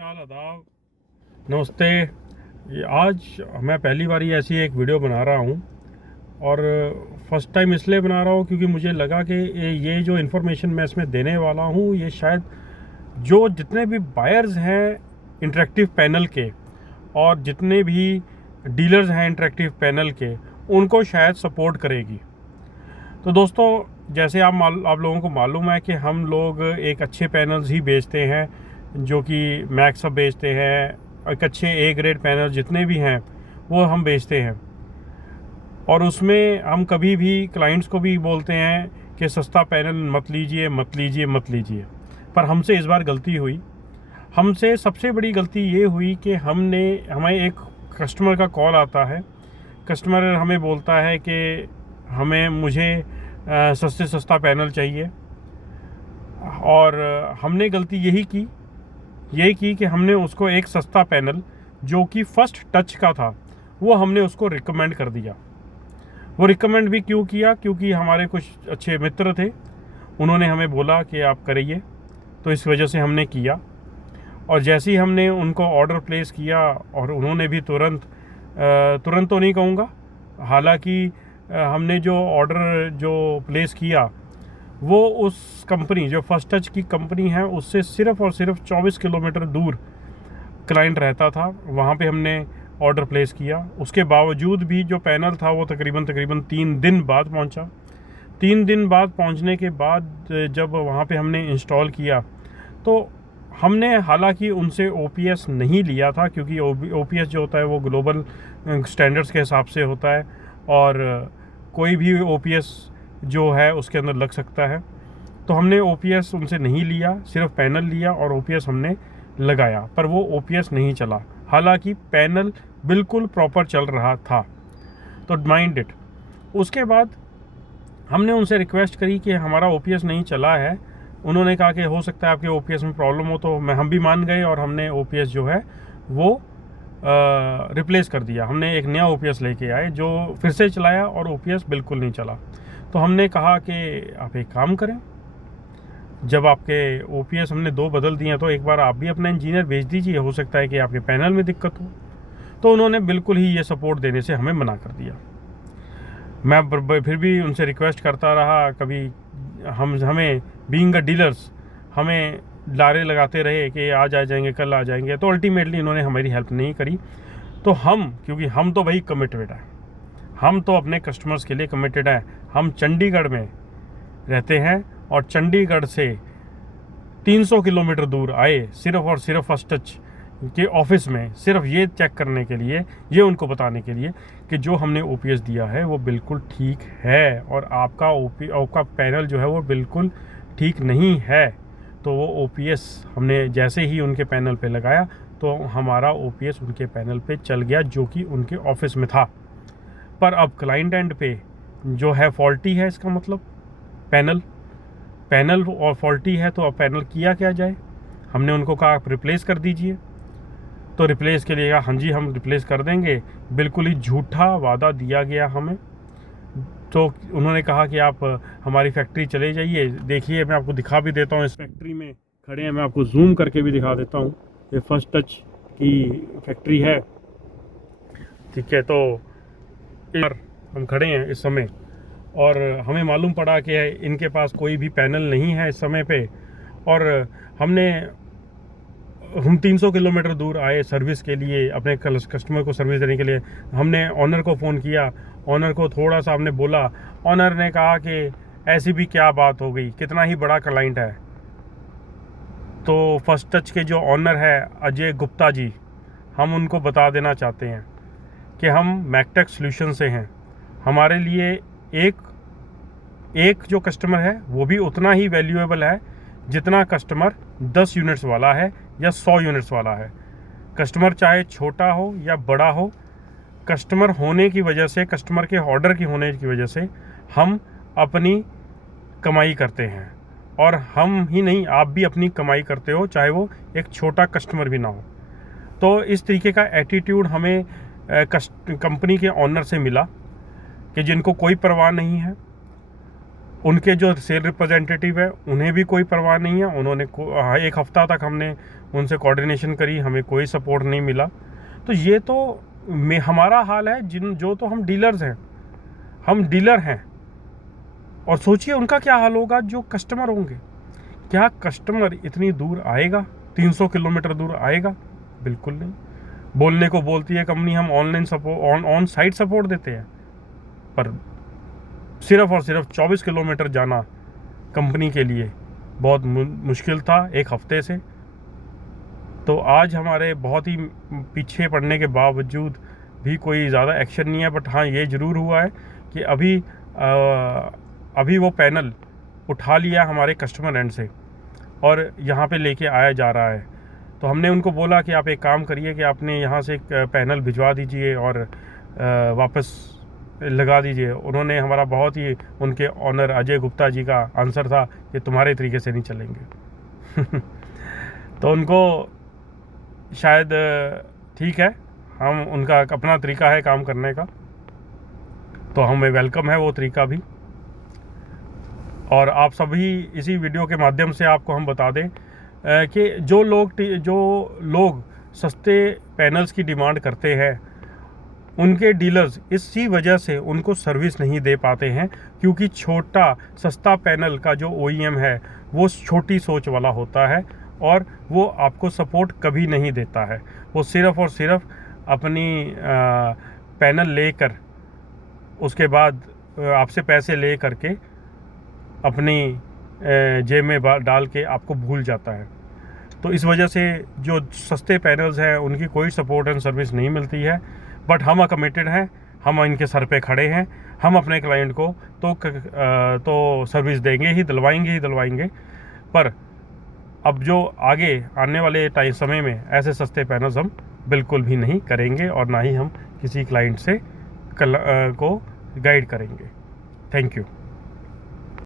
आदाब, नमस्ते। आज मैं पहली बार ही ऐसी एक वीडियो बना रहा हूँ और फर्स्ट टाइम इसलिए बना रहा हूँ क्योंकि मुझे लगा कि ये जो इन्फॉर्मेशन मैं इसमें देने वाला हूँ ये शायद जो जितने भी बायर्स हैं इंटरेक्टिव पैनल के और जितने भी डीलर्स हैं इंटरेक्टिव पैनल के उनको शायद सपोर्ट करेगी। तो दोस्तों, जैसे आप लोगों को मालूम है कि हम लोग एक अच्छे पैनल्स ही बेचते हैं जो कि मैक्स सब बेचते हैं। एक अच्छे ए ग्रेड पैनल जितने भी हैं वो हम बेचते हैं और उसमें हम कभी भी क्लाइंट्स को भी बोलते हैं कि सस्ता पैनल मत लीजिए मत लीजिए मत लीजिए। पर हमसे इस बार गलती हुई। हमसे सबसे बड़ी गलती ये हुई कि हमें एक कस्टमर का कॉल आता है। कस्टमर हमें बोलता है कि मुझे सस्ते सस्ता पैनल चाहिए और हमने गलती यही की कि हमने उसको एक सस्ता पैनल जो कि फर्स्ट टच का था वो हमने उसको रिकमेंड कर दिया। वो रिकमेंड भी क्यों किया? क्योंकि हमारे कुछ अच्छे मित्र थे, उन्होंने हमें बोला कि आप करिए, तो इस वजह से हमने किया। और जैसे ही हमने उनको ऑर्डर प्लेस किया और उन्होंने भी तुरंत तो नहीं कहूँगा, हालांकि हमने जो ऑर्डर जो प्लेस किया वो उस कंपनी जो फर्स्ट टच की कंपनी है उससे सिर्फ़ और सिर्फ 24 किलोमीटर दूर क्लाइंट रहता था। वहाँ पे हमने ऑर्डर प्लेस किया। उसके बावजूद भी जो पैनल था वो तकरीबन 3 दिन बाद पहुँचा। 3 दिन बाद पहुँचने के बाद जब वहाँ पे हमने इंस्टॉल किया तो हमने हालांकि उनसे ओपीएस नहीं लिया था, क्योंकि ओपीएस जो होता है वो ग्लोबल स्टैंडर्ड्स के हिसाब से होता है और कोई भी ओपीएस जो है उसके अंदर लग सकता है। तो हमने ओपीएस उनसे नहीं लिया, सिर्फ पैनल लिया और ओपीएस हमने लगाया, पर वो ओपीएस नहीं चला, हालांकि पैनल बिल्कुल प्रॉपर चल रहा था। तो माइंड इट। उसके बाद हमने उनसे रिक्वेस्ट करी कि हमारा ओपीएस नहीं चला है। उन्होंने कहा कि हो सकता है आपके ओपीएस में प्रॉब्लम हो, तो हम भी मान गए और हमने ओपीएस जो है वो रिप्लेस कर दिया। हमने एक नया ओपीएस लेके आए जो फिर से चलाया और ओपीएस बिल्कुल नहीं चला। तो हमने कहा कि आप एक काम करें, जब आपके ओपीएस हमने 2 बदल दिए हैं तो एक बार आप भी अपना इंजीनियर भेज दीजिए, हो सकता है कि आपके पैनल में दिक्कत हो। तो उन्होंने बिल्कुल ही ये सपोर्ट देने से हमें मना कर दिया। मैं फिर भी उनसे रिक्वेस्ट करता रहा, कभी हमें बीइंग अ डीलर्स हमें लारे लगाते रहे कि आज आ जाएंगे कल आ जाएंगे। तो अल्टीमेटली इन्होंने हमारी हेल्प नहीं करी। तो क्योंकि हम तो भाई कमिटेड है, हम तो अपने कस्टमर्स के लिए कमिटेड है। हम चंडीगढ़ में रहते हैं और चंडीगढ़ से 300 किलोमीटर दूर आए सिर्फ और सिर्फ फर्स्ट टच के ऑफिस में, सिर्फ ये चेक करने के लिए, ये उनको बताने के लिए कि जो हमने ओपीएस दिया है वो बिल्कुल ठीक है और आपका पैनल जो है वो बिल्कुल ठीक नहीं है। तो वो ओपीएस हमने जैसे ही उनके पैनल पे लगाया तो हमारा ओपीएस उनके पैनल पे चल गया जो कि उनके ऑफिस में था। पर अब क्लाइंट एंड पे जो है फॉल्टी है, इसका मतलब पैनल और फॉल्टी है। तो अब पैनल किया क्या जाए? हमने उनको कहा आप रिप्लेस कर दीजिए। तो रिप्लेस के लिए कहा हाँ जी हम रिप्लेस कर देंगे। बिल्कुल ही झूठा वादा दिया गया हमें। तो उन्होंने कहा कि आप हमारी फैक्ट्री चले जाइए। देखिए, मैं आपको दिखा भी देता हूँ, इस फैक्ट्री में खड़े हैं, मैं आपको जूम करके भी दिखा देता हूँ। ये फर्स्ट टच की फैक्ट्री है, ठीक है। तो हम खड़े हैं इस समय और हमें मालूम पड़ा कि इनके पास कोई भी पैनल नहीं है इस समय पे। और हम 300 किलोमीटर दूर आए सर्विस के लिए, अपने कस्टमर को सर्विस देने के लिए। हमने ऑनर को फ़ोन किया, ऑनर को थोड़ा सा हमने बोला। ऑनर ने कहा कि ऐसी भी क्या बात हो गई, कितना ही बड़ा क्लाइंट है। तो फर्स्ट टच के जो ऑनर है अजय गुप्ता जी, हम उनको बता देना चाहते हैं कि हम मैकटेक सॉल्यूशन से हैं। हमारे लिए एक जो कस्टमर है वो भी उतना ही वैल्यूएबल है जितना कस्टमर 10 यूनिट्स वाला है या 100 यूनिट्स वाला है। कस्टमर चाहे छोटा हो या बड़ा हो, कस्टमर होने की वजह से, कस्टमर के ऑर्डर की होने की वजह से हम अपनी कमाई करते हैं। और हम ही नहीं, आप भी अपनी कमाई करते हो, चाहे वो एक छोटा कस्टमर भी ना हो। तो इस तरीके का एटीट्यूड हमें कंपनी के ऑनर से मिला कि जिनको कोई परवाह नहीं है। उनके जो सेल रिप्रेजेंटेटिव है उन्हें भी कोई परवाह नहीं है। उन्होंने एक हफ़्ता तक हमने उनसे कोऑर्डिनेशन करी, हमें कोई सपोर्ट नहीं मिला। तो ये तो हमारा हाल है जो तो हम डीलर्स हैं, हम डीलर हैं। और सोचिए उनका क्या हाल होगा जो कस्टमर होंगे। क्या कस्टमर इतनी दूर आएगा, 300 किलोमीटर दूर आएगा? बिल्कुल नहीं। बोलने को बोलती है कंपनी हम online support on site support देते हैं, पर सिर्फ और सिर्फ 24 किलोमीटर जाना कंपनी के लिए बहुत मुश्किल था एक हफ्ते से। तो आज हमारे बहुत ही पीछे पड़ने के बावजूद भी कोई ज़्यादा एक्शन नहीं है। बट हाँ, ये ज़रूर हुआ है कि अभी वो पैनल उठा लिया हमारे कस्टमर एंड से और यहाँ पे लेके आया जा रहा है। तो हमने उनको बोला कि आप एक काम करिए कि आपने यहाँ से एक पैनल भिजवा दीजिए और वापस लगा दीजिए। उन्होंने हमारा बहुत ही, उनके ऑनर अजय गुप्ता जी का आंसर था कि तुम्हारे तरीके से नहीं चलेंगे। तो उनको शायद ठीक है, हम उनका अपना तरीका है काम करने का, तो हमें वेलकम है वो तरीका भी। और आप सभी इसी वीडियो के माध्यम से आपको हम बता दें कि जो लोग सस्ते पैनल्स की डिमांड करते हैं उनके डीलर्स इसी वजह से उनको सर्विस नहीं दे पाते हैं, क्योंकि छोटा सस्ता पैनल का जो OEM है वो छोटी सोच वाला होता है और वो आपको सपोर्ट कभी नहीं देता है। वो सिर्फ़ और सिर्फ अपनी पैनल लेकर उसके बाद आपसे पैसे ले करके अपनी जेब में डाल के आपको भूल जाता है। तो इस वजह से जो सस्ते पैनल्स हैं उनकी कोई सपोर्ट एंड सर्विस नहीं मिलती है। बट हम कमिटेड हैं, हम इनके सर पे खड़े हैं, हम अपने क्लाइंट को तो सर्विस देंगे ही दिलवाएंगे। पर अब जो आगे आने वाले समय में ऐसे सस्ते पैनल्स हम बिल्कुल भी नहीं करेंगे और ना ही हम किसी क्लाइंट से को गाइड करेंगे। Thank you.